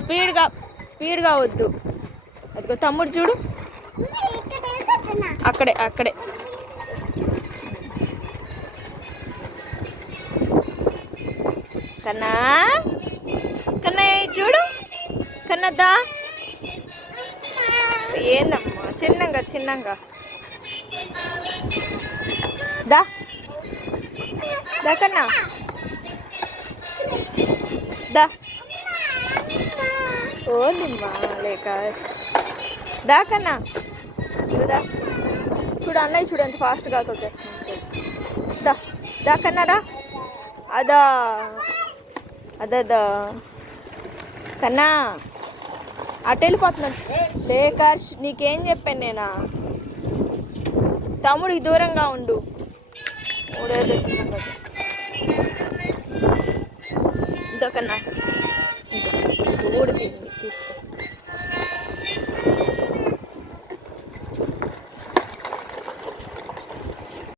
స్పీడ్గా వద్దు. అదిగో తమ్ముడు చూడు, అక్కడే అక్కడే. కన్నా కన్నా చూడు, కన్నద్దా. ఏందమ్మా చిన్నంగా దా దా కన్నా దా. ఓందిమ్మా లేకాష్ దా కన్నా దా. చూడు అన్నయ్య చూడు ఎంత ఫాస్ట్గా తొక్కేస్తున్నాడు. దా దా కన్నా రా. అదా కన్నా అటు వెళ్ళిపోతున్నాడు. లేకాష్ నీకేం చెప్పాను నేనా? తమ్ముడికి దూరంగా ఉండు. మూడేదో చిన్నగా. ఇదో కన్నా